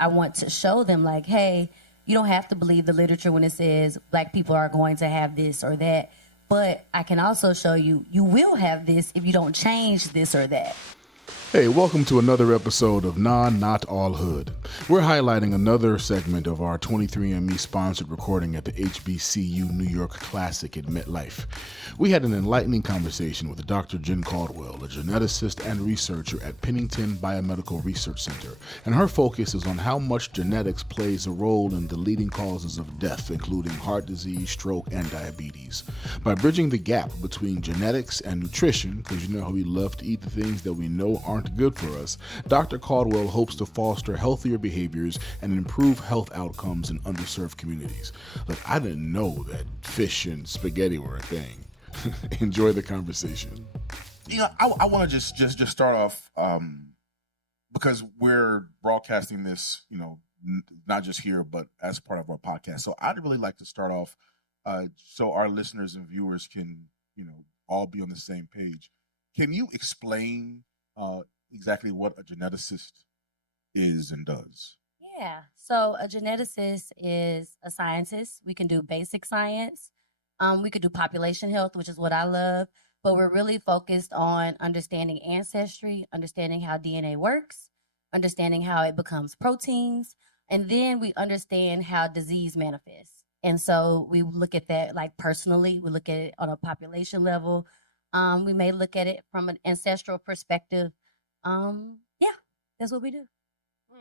I want to show them like, hey, you don't have to believe the literature when it says Black people are going to have this or that. But I can also show you, you will have this if you don't change this or that. Hey, welcome to another episode of Not All Hood. We're highlighting another segment of our 23andMe sponsored recording at the HBCU New York Classic at MetLife. We had an enlightening conversation with Dr. Jenn Caldwell, a geneticist and researcher at Pennington Biomedical Research Center, and her focus is on how much genetics plays a role in the leading causes of death, including heart disease, stroke, and diabetes. By bridging the gap between genetics and nutrition, because you know how we love to eat the things that we know aren't good for us, Dr. Caldwell hopes to foster healthier behaviors and improve health outcomes in underserved communities. Look, I didn't know that fish and spaghetti were a thing. Enjoy the conversation. You know, I want to just start off because we're broadcasting this, you know, not just here, but as part of our podcast. So I'd really like to start off so our listeners and viewers can, you know, all be on the same page. Can you explain exactly what a geneticist is and does? Yeah. So a geneticist is a scientist. We can do basic science. We could do population health, which is what I love. But we're really focused on understanding ancestry, understanding how DNA works, understanding how it becomes proteins, and then we understand how disease manifests. And so we look at that like personally. We look at it on a population level. We may look at it from an ancestral perspective. Yeah, that's what we do.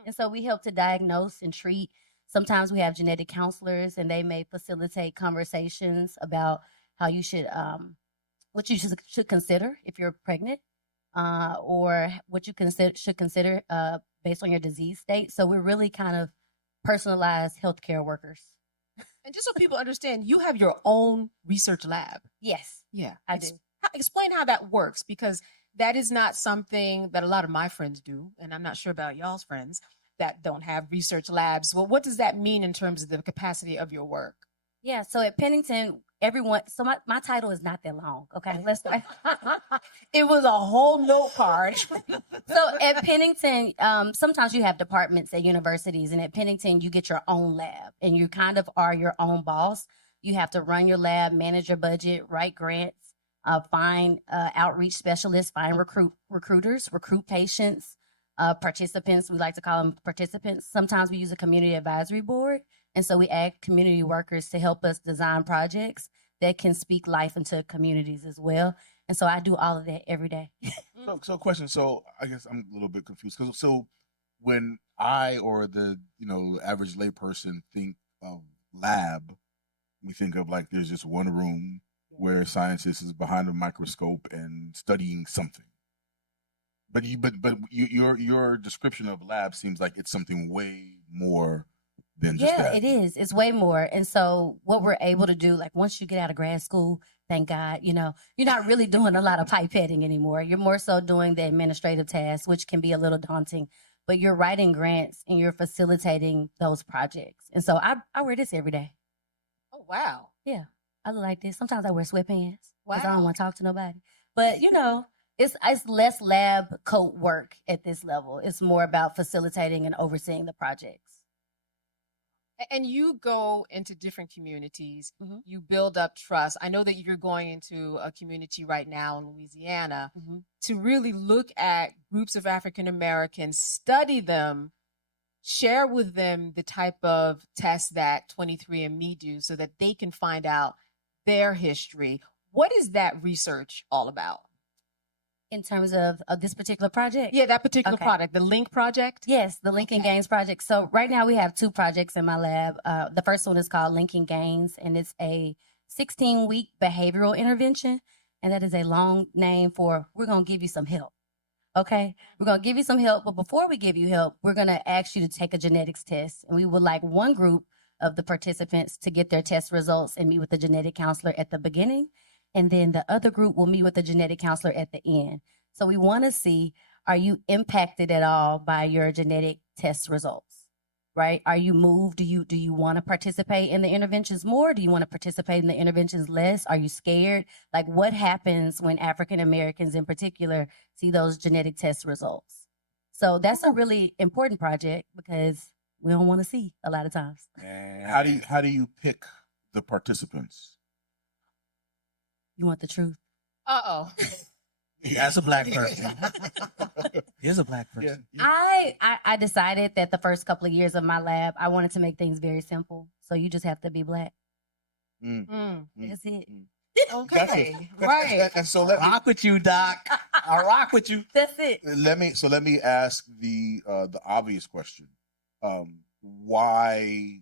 And so we help to diagnose and treat. Sometimes we have genetic counselors, and they may facilitate conversations about how you should, what you should consider if you're pregnant, or what you should consider based on your disease state. So we're really kind of personalized healthcare workers. And just so people understand, you have your own research lab. Yes. Yeah, I do. Explain how that works, because that is not something that a lot of my friends do, and I'm not sure about y'all's friends that don't have research labs. Well, what does that mean in terms of the capacity of your work? Yeah, so at Pennington, everyone, so my title is not that long, okay? Let's start. It was a whole note card. So at Pennington, sometimes you have departments at universities, and at Pennington, you get your own lab, and you kind of are your own boss. You have to run your lab, manage your budget, write grants, find outreach specialists, find recruiters, recruit patients, participants. We like to call them participants. Sometimes we use a community advisory board. And so we add community workers to help us design projects that can speak life into communities as well. And so I do all of that every day. So question. So I guess I'm a little bit confused. So when I or the, you know, average layperson think of lab, we think of like there's just one room where a scientist is behind a microscope and studying something. But your description of lab seems like it's something way more than just that. Yeah, it is. It's way more. And so what we're able to do, like once you get out of grad school, thank God, you know, you're not really doing a lot of pipetting anymore. You're more so doing the administrative tasks, which can be a little daunting, but you're writing grants and you're facilitating those projects. And so I wear this every day. Oh, wow. Yeah, I look like this. Sometimes I wear sweatpants because Wow. I don't want to talk to nobody. But, you know, it's less lab coat work at this level. It's more about facilitating and overseeing the projects. And you go into different communities. Mhm. You build up trust. I know that you're going into a community right now in Louisiana to really look at groups of African Americans, study them, share with them the type of tests that 23andMe do so that they can find out their history. What is that research all about? In terms of this particular project? Yeah, that particular Okay. product, the Link project? Yes, the Linkin Gains project. So right now we have two projects in my lab. The first one is called Linkin Gains, and it's a 16-week behavioral intervention. And that is a long name for we're going to give you some help. Okay? We're going to give you some help. But before we give you help, we're going to ask you to take a genetics test. And we would like one group of the participants to get their test results and meet with the genetic counselor at the beginning. And then the other group will meet with the genetic counselor at the end. So we want to see, are you impacted at all by your genetic test results, right? Are you moved? Do you want to participate in the interventions more? Do you want to participate in the interventions less? Are you scared? Like what happens when African Americans in particular see those genetic test results? So that's a really important project because we don't want to see a lot of times. How do you pick the participants? You want the truth? Uh-oh. As a Black person. Here's a Black person. I decided that the first couple of years of my lab, I wanted to make things very simple. So you just have to be Black. That's it. Okay. Right. And so Rock with you, Doc. I rock with you. That's it. let me ask the obvious question. Why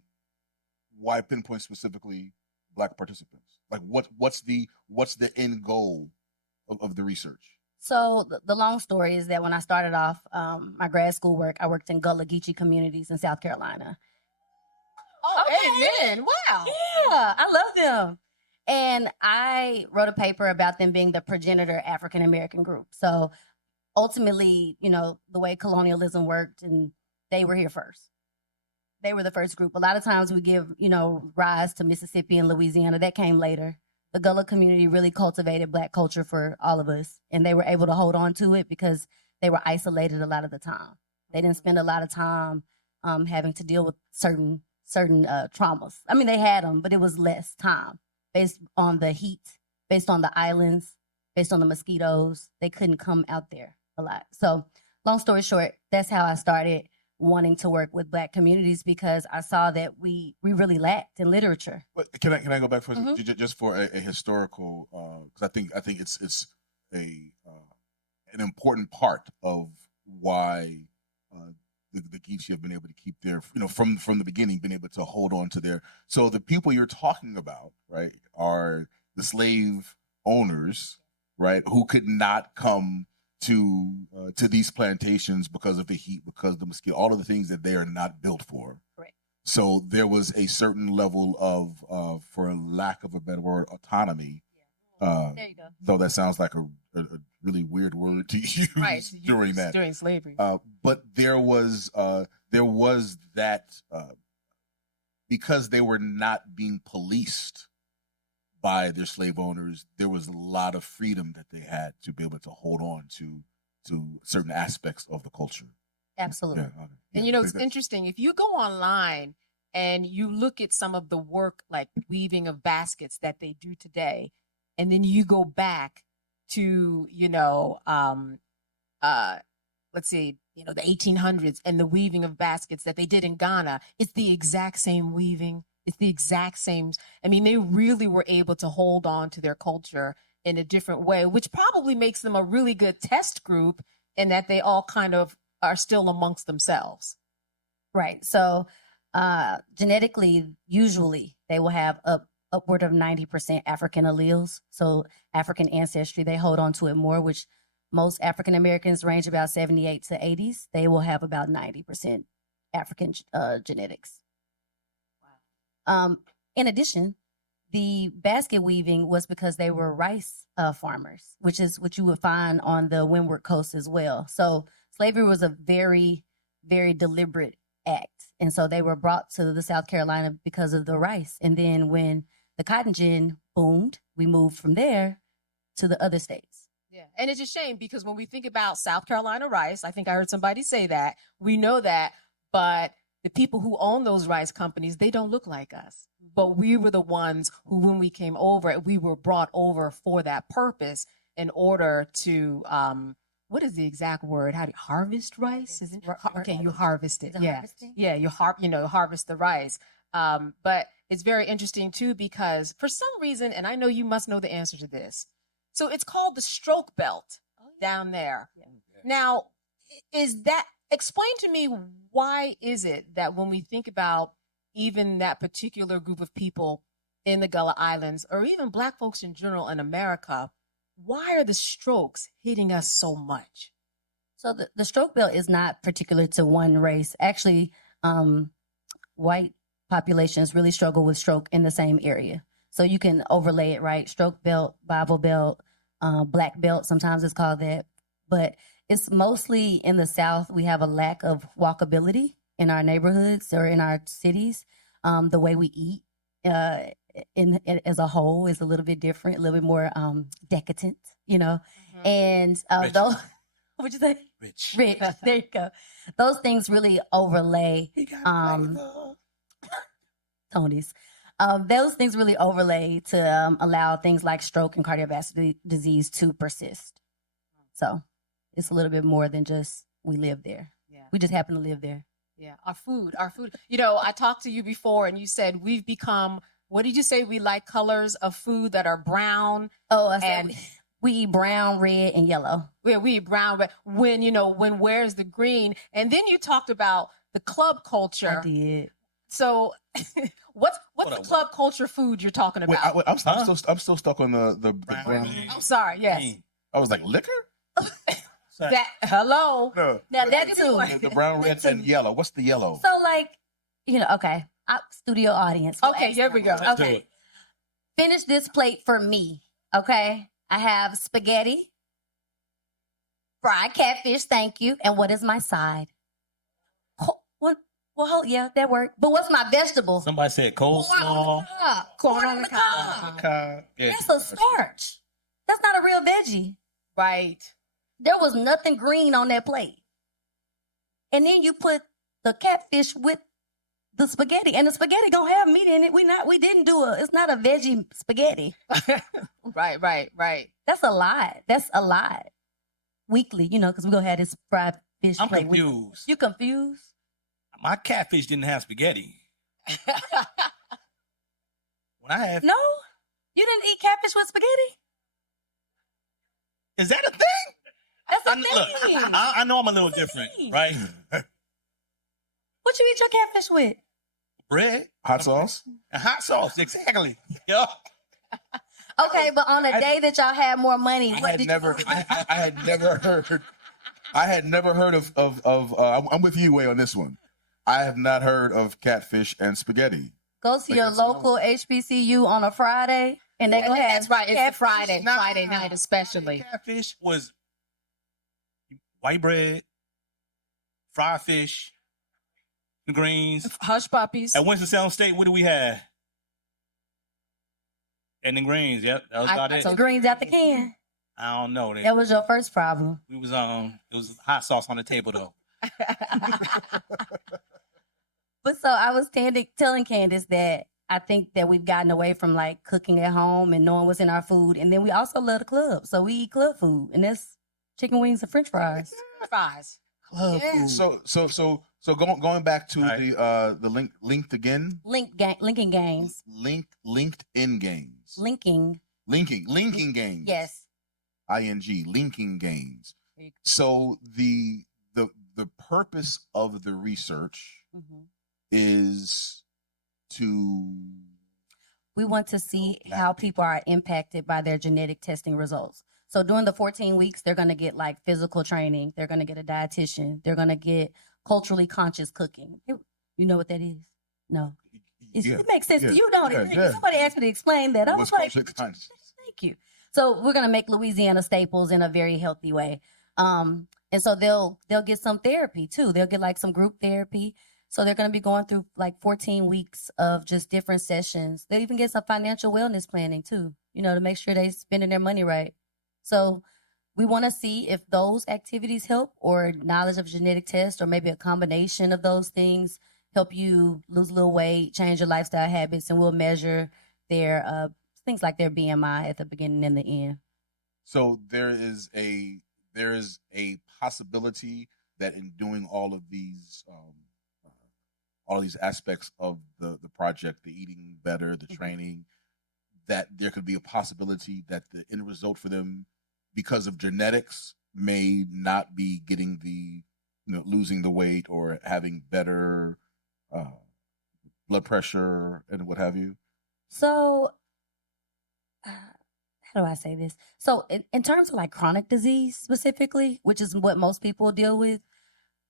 pinpoint specifically Black participants? Like what's the end goal of the research? So the long story is that when I started off my grad school work, I worked in Gullah Geechee communities in South Carolina. Oh, amen. Wow. Yeah, I love them. And I wrote a paper about them being the progenitor African American group. So ultimately, the way colonialism worked, and they were here first. They were the first group. A lot of times we give, rise to Mississippi and Louisiana. That came later. The Gullah community really cultivated Black culture for all of us, and they were able to hold on to it because they were isolated a lot of the time. They didn't spend a lot of time having to deal with certain traumas. I mean, they had them, but it was less time based on the heat, based on the islands, based on the mosquitoes. They couldn't come out there a lot. So long story short, that's how I started wanting to work with Black communities, because I saw that we really lacked in literature. But can I go back for just for a historical? Because I think it's an important part of why the Geechee have been able to keep their, from the beginning, been able to hold on to their. So the people you're talking about, right, are the slave owners, right, who could not come to these plantations because of the heat, because of the mosquito, all of the things that they are not built for. Right. So there was a certain level of, for lack of a better word, autonomy. There you go. Though that sounds like a really weird word to use during slavery. But there was that because they were not being policed by their slave owners, there was a lot of freedom that they had to be able to hold on to certain aspects of the culture. Absolutely. Yeah, And it's interesting. If you go online and you look at some of the work, like weaving of baskets that they do today, and then you go back to, let's see, the 1800s and the weaving of baskets that they did in Ghana, it's the exact same weaving. It's the exact same. I mean, they really were able to hold on to their culture in a different way, which probably makes them a really good test group in that they all kind of are still amongst themselves. Right. So genetically, usually they will have upward of 90% African alleles. So African ancestry, they hold on to it more, which most African Americans range about 78 to 80s. They will have about 90% African genetics. Wow. In addition, the basket weaving was because they were rice farmers, which is what you would find on the Windward Coast as well. So slavery was a very, very deliberate act. And so they were brought to the South Carolina because of the rice. And then when the cotton gin boomed, we moved from there to the other states. Yeah. And it's a shame because when we think about South Carolina rice, I think I heard somebody say that, we know that, but the people who own those rice companies, they don't look like us. But we were the ones who, when we came over, we were brought over for that purpose in order to, what is the exact word? How do you harvest rice? Is it, okay, you harvest it. Yeah. Yeah, you harvest the rice. But it's very interesting too, because for some reason, and I know you must know the answer to this. So it's called the stroke belt down there. Yeah. Now, explain to me, why is it that when we think about even that particular group of people in the Gullah Islands, or even Black folks in general in America, why are the strokes hitting us so much? So the stroke belt is not particular to one race. Actually, white populations really struggle with stroke in the same area. So you can overlay it, right? Stroke belt, Bible belt, black belt, sometimes it's called that. But it's mostly in the South, we have a lack of walkability in our neighborhoods or in our cities. The way we eat as a whole is a little bit different, a little bit more decadent, you know. Mm-hmm. And What'd you say? Rich. Rich. There you go. Those things really overlay He got flavor. Tony's. Those things really overlay to allow things like stroke and cardiovascular disease to persist. So it's a little bit more than just we live there. Yeah. We just happen to live there. Yeah. Our food. You know, I talked to you before and you said we've become, what did you say? We like colors of food that are brown. Oh, I said And we eat brown, red, and yellow. we eat brown, but when where's the green? And then you talked about the club culture. I did. So what's Hold the on. club culture food you're talking Wait, about? I'm still stuck on the Brown. brown. I'm sorry. Yes. Green. I was like, liquor? Sorry. That hello. No. Now that too. The brown, red, and yellow. What's the yellow? So like, okay, studio audience. We'll Okay, ask here we them. go. Let's do Okay, it. finish this plate for me. Okay, I have spaghetti, fried catfish. Thank you. And what is my side? What? Well, yeah, that worked. But what's my vegetable? Somebody said coleslaw. Corn on the cob. Yeah. That's a starch. That's not a real veggie. Right. There was nothing green on that plate. And then you put the catfish with the spaghetti, and the spaghetti gonna have meat in it. It's not a veggie spaghetti. Right. That's a lot. That's a lot. Weekly, because we're gonna have this fried fish I'm plate. confused. You confused? My catfish didn't have spaghetti. When I had, No? You didn't eat catfish with spaghetti? is that a thing? That's a Look, thing. I know I'm a little That's a different, thing. right? What you eat your catfish with? Bread Hot sauce? and hot sauce, exactly. Yeah. Okay, but on a day that y'all had more money, I what had did never, you I had never heard. I had never heard of. I'm with you, Way, on this one. I have not heard of catfish and spaghetti. go to Like, your that's local HBCU on a Friday and they gonna have That's right. It's catfish? Friday Nah. night especially. Catfish was white bread, fried fish, the greens. Hush puppies. At Winston-Salem State, what do we have? And the greens. Yep, that was about it. Some greens out the can. I don't know. That was your first problem. We was it was hot sauce on the table though. But so I was telling Candace that I think that we've gotten away from like cooking at home and knowing what's in our food. And then we also love the club. So we eat club food, and that's chicken wings and french fries. Fries. Club Yeah. food. So going back to All right. the linked again. Linkin Gains. LinkedIn gains. Linking. Linking gains. Yes. linking gains. So the purpose of the research Mhm. is to We want to see how people are impacted by their genetic testing results. So during the 14 weeks, they're going to get like physical training. They're going to get a dietitian. They're going to get culturally conscious cooking. You know what that is? No. It makes sense to you, don't it? Yeah. Somebody asked me to explain that. I What's was like, culturally conscious? thank you. So we're going to make Louisiana staples in a very healthy way. And so they'll get some therapy too. They'll get like some group therapy. So they're going to be going through like 14 weeks of just different sessions. They'll even get some financial wellness planning too, to make sure they're spending their money right. So we want to see if those activities help, or knowledge of genetic tests, or maybe a combination of those things help you lose a little weight, change your lifestyle habits, and we'll measure their things like their BMI at the beginning and the end. So there is a possibility that in doing all of these aspects of the project, the eating better, the training, that there could be a possibility that the end result for them, because of genetics, may not be getting losing the weight or having better blood pressure and what have you. So how do I say this? So in terms of like chronic disease specifically, which is what most people deal with,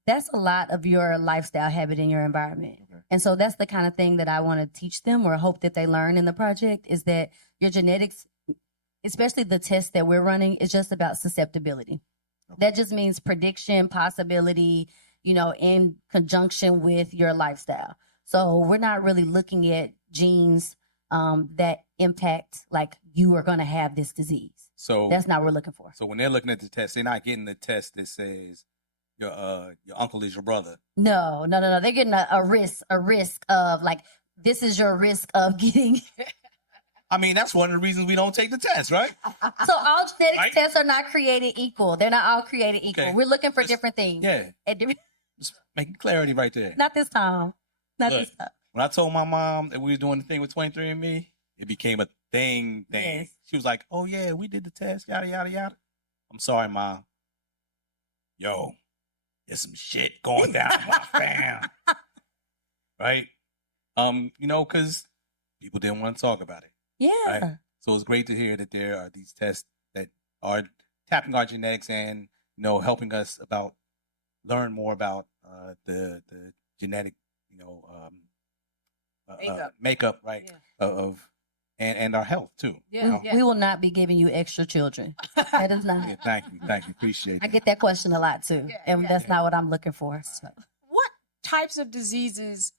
that's a lot of your lifestyle habit in your environment. Okay. And so that's the kind of thing that I want to teach them, or hope that they learn in the project, is that your genetics, especially the test that we're running, is just about susceptibility. Okay. That just means prediction, possibility, in conjunction with your lifestyle. So we're not really looking at genes that impact like you are going to have this disease. So That's not what we're looking for. So when they're looking at the test, they're not getting the test that says your uncle is your brother. No. They're getting a risk of like, this is your risk of getting. I mean, that's one of the reasons we don't take the test, right? So all genetics Right? tests are not created equal. They're not all created equal. Okay. We're looking for Just- different things. Yeah. At different- Just making clarity right there. Not this time. Not Look. this time. When I told my mom that we were doing the thing with 23andMe, it became a thing. Yes. She was like, "Oh yeah, we did the test, yada yada yada." I'm sorry, Mom. Yo, there's some shit going down in my fam. Right? Because people didn't want to talk about it. Yeah. Right? So it's great to hear that there are these tests that are tapping our genetics and helping us learn more about the genetic makeup, right? Yeah. Of and our health too. Yeah, We will not be giving you extra children. That is not. Yeah, thank you, appreciate I it. get that question a lot too, Yeah, and yeah. that's not what I'm looking for. So. What types of diseases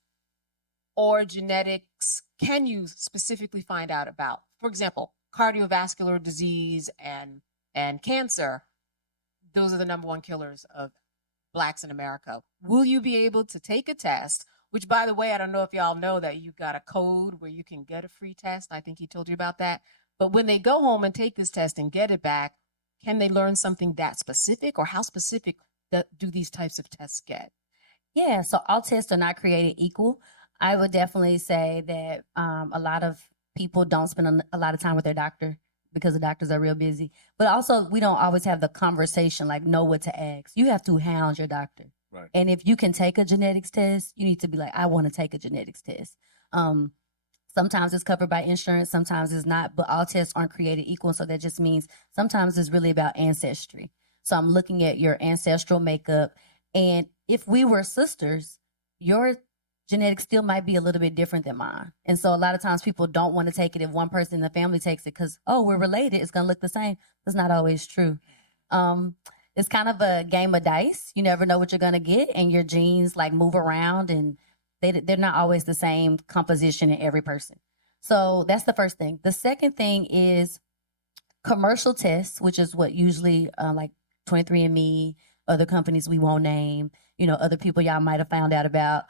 or genetics can you specifically find out about? For example, cardiovascular disease and cancer. Those are the number one killers of Blacks in America. Will you be able to take a test? Which, by the way, I don't know if y'all know that you've got a code where you can get a free test. I think he told you about that. But when they go home and take this test and get it back, can they learn something that specific, or how specific do these types of tests get? Yeah, so all tests are not created equal. I would definitely say that a lot of people don't spend a lot of time with their doctor because the doctors are real busy. But also, we don't always have the conversation, like know what to ask. You have to hound your doctor. Right. And if you can take a genetics test, you need to be like, I want to take a genetics test. Sometimes it's covered by insurance, sometimes it's not, but all tests aren't created equal. So that just means sometimes it's really about ancestry. So I'm looking at your ancestral makeup. And if we were sisters, your genetics still might be a little bit different than mine. And so a lot of times people don't want to take it if one person in the family takes it because, oh, we're related, it's going to look the same. That's not always true. It's kind of a game of dice. You never know what you're going to get, and your genes like move around, and they're not always the same composition in every person. So that's the first thing. The second thing is commercial tests, which is what usually like 23andMe, other companies we won't name, other people y'all might have found out about.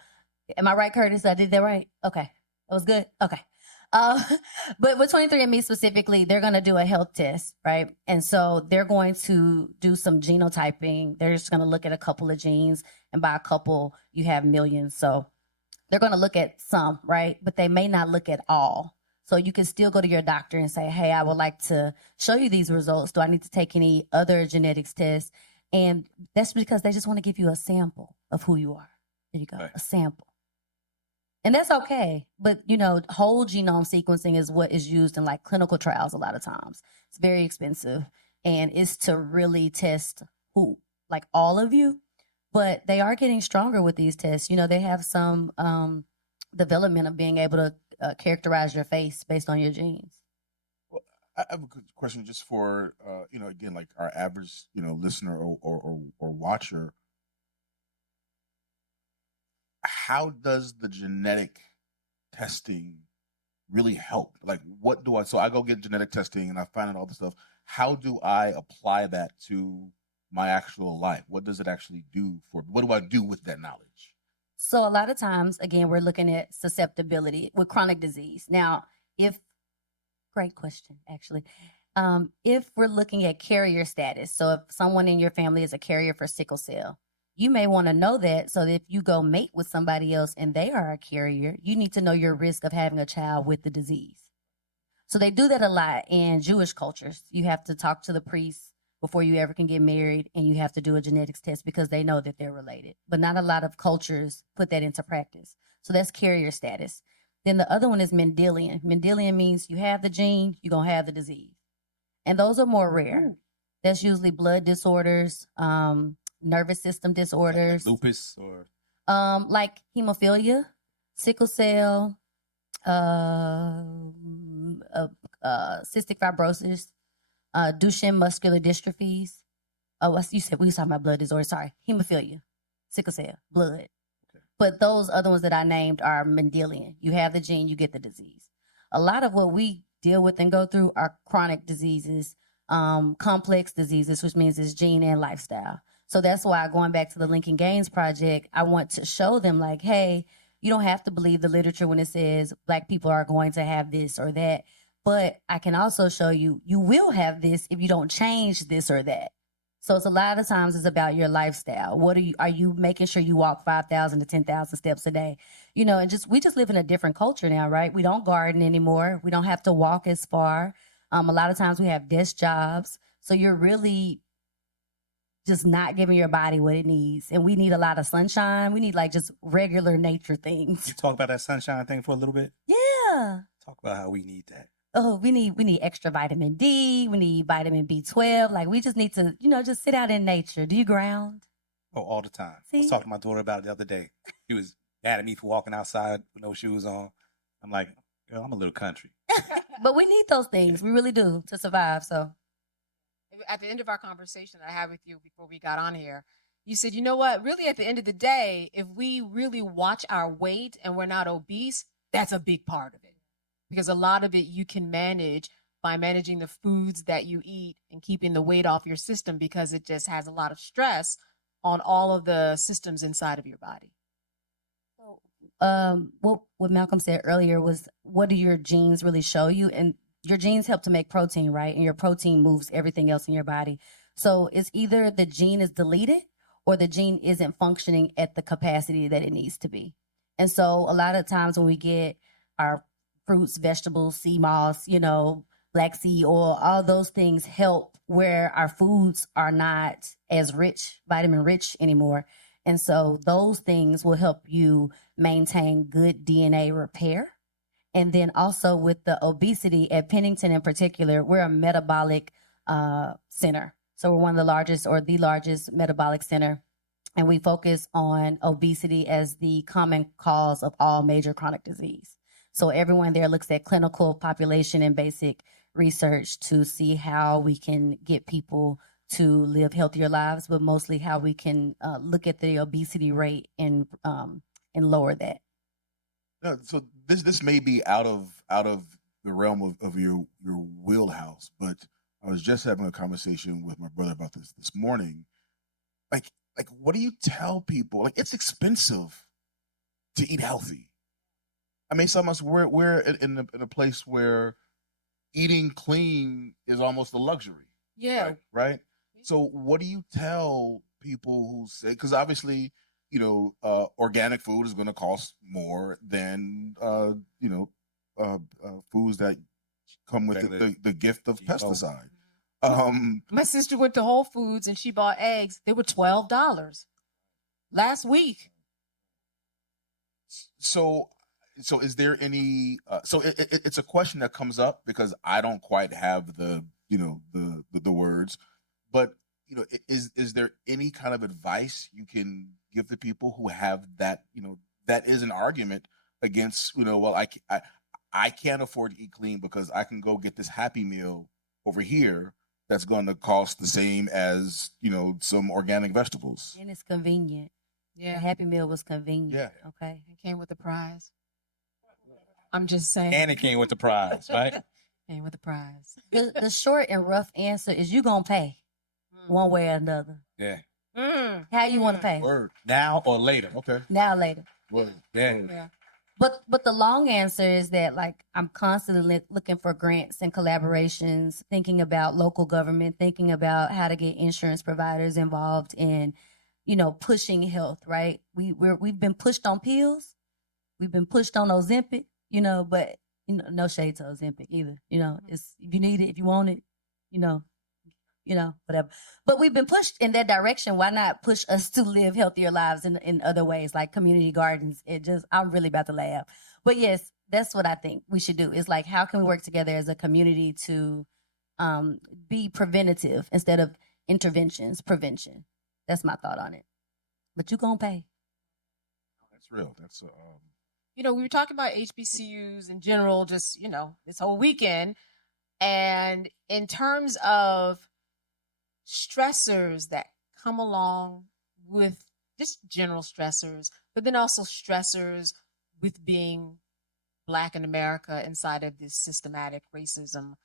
Am I right, Curtis? I did that right? Okay. That was good? Okay. But with 23andMe specifically, they're going to do a health test, right? And so they're going to do some genotyping. They're just going to look at a couple of genes, and by a couple, you have millions. So they're going to look at some, right? But they may not look at all. So you can still go to your doctor and say, hey, I would like to show you these results. Do I need to take any other genetics tests? And that's because they just want to give you a sample of who you are. There you go, Right. A sample. And that's okay. But, whole genome sequencing is what is used in like clinical trials a lot of times. It's very expensive, and it's to really test who, like all of you. But they are getting stronger with these tests. They have some development of being able to characterize your face based on your genes. Well, I have a good question just for again, like our average listener or watcher. How does the genetic testing really help? Like, what do so I go get genetic testing and I find out all this stuff. How do I apply that to my actual life? What does it actually do what do I do with that knowledge? So a lot of times, again, we're looking at susceptibility with chronic disease. Now, great question, actually. If we're looking at carrier status, so if someone in your family is a carrier for sickle cell, you may want to know that, so that if you go mate with somebody else and they are a carrier, you need to know your risk of having a child with the disease. So they do that a lot in Jewish cultures. You have to talk to the priest before you ever can get married, and you have to do a genetics test because they know that they're related. But not a lot of cultures put that into practice. So that's carrier status. Then the other one is Mendelian. Mendelian means you have the gene, you're going to have the disease. And those are more rare. That's usually blood disorders, nervous system disorders, Like lupus or like hemophilia, sickle cell, cystic fibrosis, Duchenne muscular dystrophies. Oh, you said we were talking about blood disorders. Sorry, hemophilia, sickle cell, blood. Okay. But those other ones that I named are Mendelian. You have the gene, you get the disease. A lot of what we deal with and go through are chronic diseases, complex diseases, which means it's gene and lifestyle. So that's why, going back to the Linkin Gains project, I want to show them like, hey, you don't have to believe the literature when it says Black people are going to have this or that. But I can also show you, you will have this if you don't change this or that. So it's a lot of times it's about your lifestyle. What are you making sure you walk 5,000 to 10,000 steps a day? You know, and we just live in a different culture now, right? We don't garden anymore. We don't have to walk as far. A lot of times we have desk jobs. So you're really just not giving your body what it needs. And we need a lot of sunshine. We need like just regular nature things. Talk about that sunshine thing for a little bit. Yeah. Talk about how we need that. Oh, we need extra vitamin D. We need vitamin B12. Like, we just need to, just sit out in nature. Do you ground? Oh, all the time. See? I was talking to my daughter about it the other day. She was mad at me for walking outside with no shoes on. I'm like, girl, I'm a little country. But we need those things. We really do to survive. So at the end of our conversation that I had with you before we got on here, you said, you know what, really at the end of the day, if we really watch our weight and we're not obese, that's a big part of it. Because a lot of it you can manage by managing the foods that you eat and keeping the weight off your system, because it just has a lot of stress on all of the systems inside of your body. What Malcolm said earlier was, what do your genes really show you? And your genes help to make protein, right? And your protein moves everything else in your body. So it's either the gene is deleted or the gene isn't functioning at the capacity that it needs to be. And so a lot of times when we get our fruits, vegetables, sea moss, black sea oil, all those things help where our foods are not as rich, vitamin rich anymore. And so those things will help you maintain good DNA repair. And then also with the obesity at Pennington in particular, we're a metabolic center. So we're one of the largest, or the largest metabolic center. And we focus on obesity as the common cause of all major chronic disease. So everyone there looks at clinical, population, and basic research to see how we can get people to live healthier lives, but mostly how we can look at the obesity rate and lower that. So this may be out of the realm of your wheelhouse, but I was just having a conversation with my brother about this morning. Like what do you tell people? Like, it's expensive to eat healthy. I mean, sometimes we're in a place where eating clean is almost a luxury. Yeah. Right? So what do you tell people who say, because obviously, organic food is going to cost more than, foods that come with the gift of pesticide. My sister went to Whole Foods and she bought eggs. They were $12 last week. So is there any? So it's a question that comes up because I don't quite have the words, but is there any kind of advice you can give to people who have that? That is an argument against well, I can't afford to eat clean because I can go get this Happy Meal over here that's going to cost the same as some organic vegetables, and it's convenient. Yeah, the Happy Meal was convenient. Yeah, okay, it came with the prize. I'm just saying. And it came with the prize, right? Came with the prize. The short and rough answer is you're going to pay one way or another. Yeah. How you want to pay? Word. Now or later. Okay. Now or later. Word. Yeah. But the long answer is that, like, I'm constantly looking for grants and collaborations, thinking about local government, thinking about how to get insurance providers involved in, pushing health, right? We've been pushed on pills. We've been pushed on Ozempic. But no shade to Ozempic either. It's, if you need it, if you want it, whatever. But we've been pushed in that direction. Why not push us to live healthier lives in other ways, like community gardens? I'm really about to laugh. But yes, that's what I think we should do. It's like, how can we work together as a community to be preventative instead of interventions, prevention? That's my thought on it. But you gonna pay. That's real. That's we were talking about HBCUs in general, just, this whole weekend. And in terms of stressors that come along with just general stressors, but then also stressors with being Black in America inside of this systematic racism,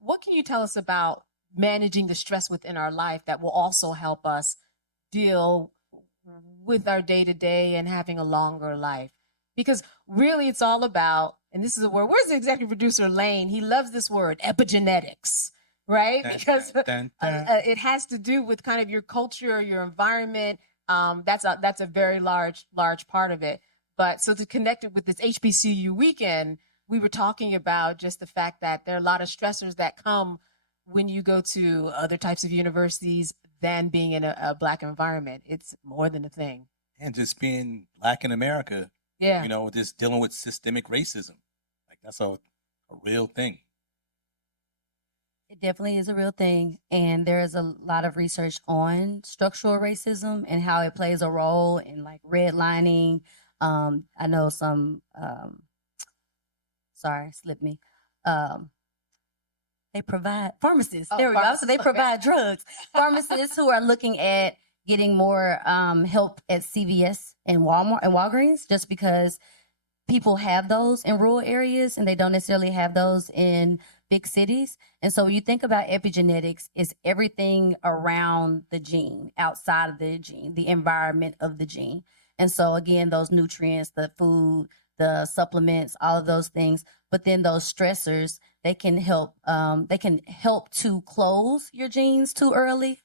what can you tell us about managing the stress within our life that will also help us deal with our day-to-day and having a longer life? Because really it's all about, and this is a word, where's the executive producer Lane? He loves this word, epigenetics, right? Because it has to do with kind of your culture, your environment. That's a very large part of it. But so to connect it with this HBCU weekend, we were talking about just the fact that there are a lot of stressors that come when you go to other types of universities than being in a Black environment. It's more than a thing. And just being Black in America, Yeah. you know, just dealing with systemic racism. Like that's a real thing. It definitely is a real thing. And there is a lot of research on structural racism and how it plays a role in like redlining. I know some, sorry, slipped me. They provide pharmacists. There we go. So they provide drugs. Pharmacists who are looking at getting more help at CVS and Walmart and Walgreens, just because people have those in rural areas and they don't necessarily have those in big cities. And so when you think about epigenetics, it's everything around the gene, outside of the gene, the environment of the gene. And so again, those nutrients, the food, the supplements, all of those things, but then those stressors, they can help to close your genes too early.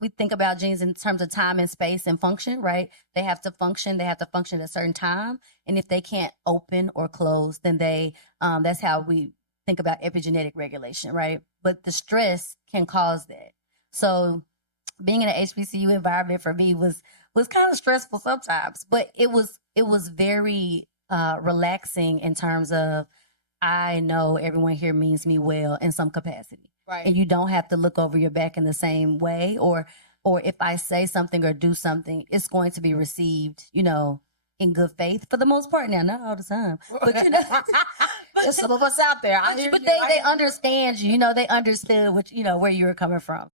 We think about genes in terms of time and space and function, right? They have to function at a certain time. And if they can't open or close, then that's how we think about epigenetic regulation, right? But the stress can cause that. So being in an HBCU environment for me was kind of stressful sometimes, but it was very relaxing in terms of, I know everyone here means me well in some capacity. Right. And you don't have to look over your back in the same way, or if I say something or do something, it's going to be received, in good faith for the most part. Now, not all the time, but there's some of us out there. But they understand you. They understood where you were coming from.